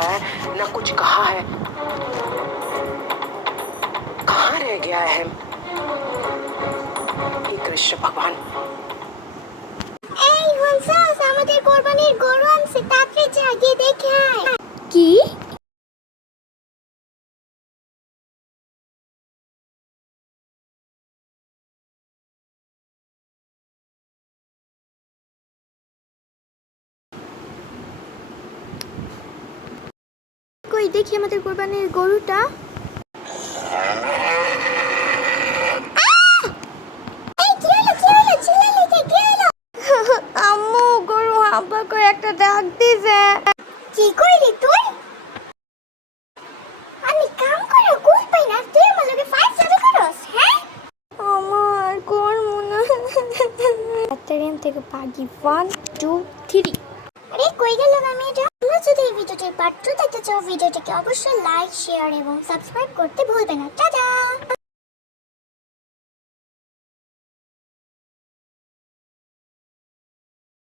रहा है ना कुछ कहा है। कहाँ रह गया है हे कृष्ण भगवान। এই হলসাস আমাদের কোরবানির গরু আনছে তাড়াতাড়ি যা গিয়ে দেখে আয়। কি? কই দেখি আমাদের কোরবানির গরুটা। আম্মু গরু হাঁপা করে একটা ডাক দিছে। কি কইলি তুই? আমি কাম করে কই পাই না তুই আমার লগে ফাইট চালু করস হ্যাঁ? আমার কোন মনে ব্যাটারিয়াম থেকে পাগি 1 2 3। আরে কই গেল আমি এটা? তোমরা যদি এই ভিডিওটির পার্ট 2 দেখতে চাও ভিডিওটিকে অবশ্যই লাইক শেয়ার এবং সাবস্ক্রাইব করতে ভুলবে না। টাটা।